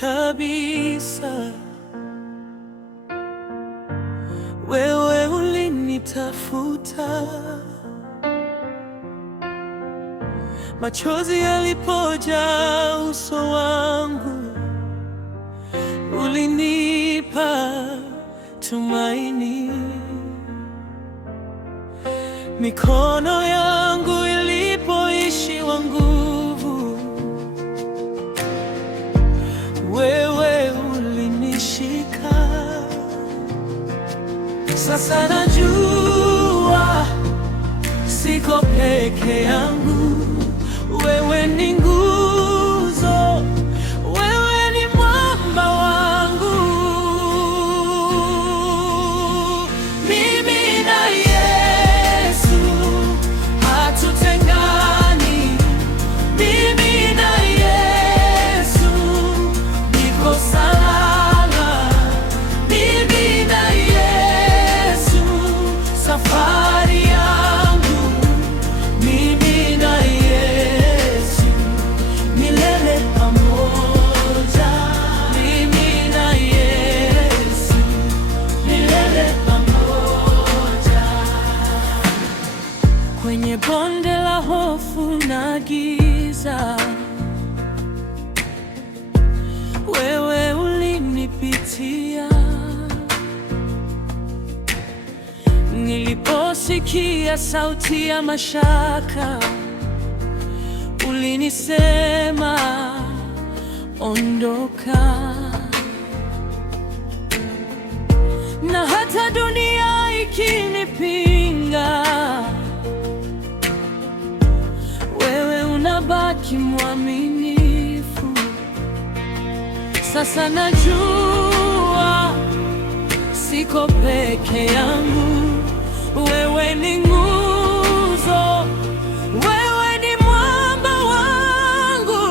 kabisa. Wewe ulinitafuta, machozi yalipojaa uso wangu, ulinipa tumaini. Mikono yangu ilipoishiwa nguvu, wewe ulinishika. Sasa najua siko peke yangu, wewe ni nguzo, wewe ni mwamba wangu. Mimi na Yesu hatutengani, mimi na Yesu niko salama, mimi na Yesu safari yangu, mimi na Yesu milele pamoja, mimi na Yesu milele pamoja. Kwenye bonde la hofu na giza, wewe ulinipitia. Niliposikia sauti ya mashaka, ulinisema ondoka. Na hata dunia ikinipinga, wewe unabaki mwaminifu. Sasa najua siko peke yangu, wewe ni nguzo, wewe ni mwamba wangu.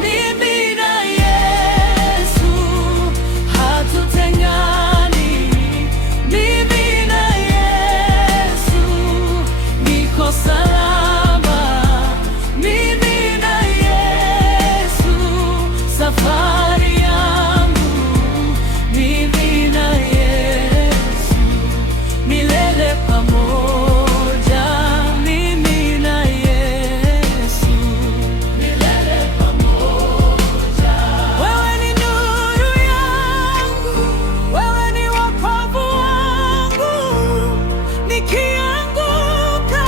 Mimi na Yesu hatutengani, mimi na Yesu niko salama, mimi na Yesu safari yangu, mimi na Yesu milele pamoja, mimi na Yesu milele pamoja. Wewe ni nuru yangu, wewe ni wokovu wangu, nikianguka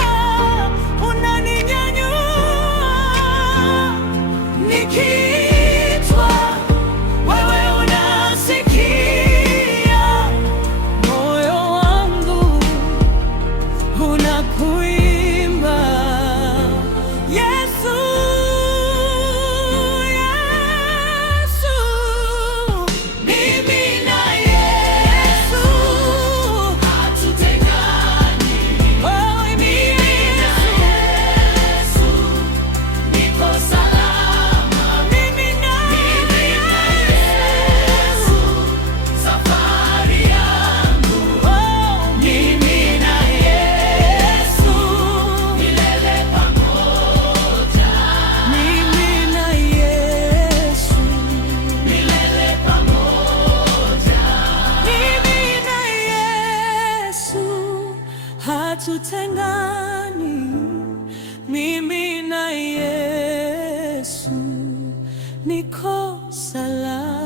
unaninyanyua, nikiitwa wewe unasikia, moyo wangu unakuimba. Yesu, Yesu, mimi na Yesu hatutengani, mimi na Yesu niko salama, mimi na Yesu safari yangu, mimi na Yesu milele pamoja, mimi na Yesu milele pamoja, mimi na Yesu hatutengani, mimi na Yesu niko salama.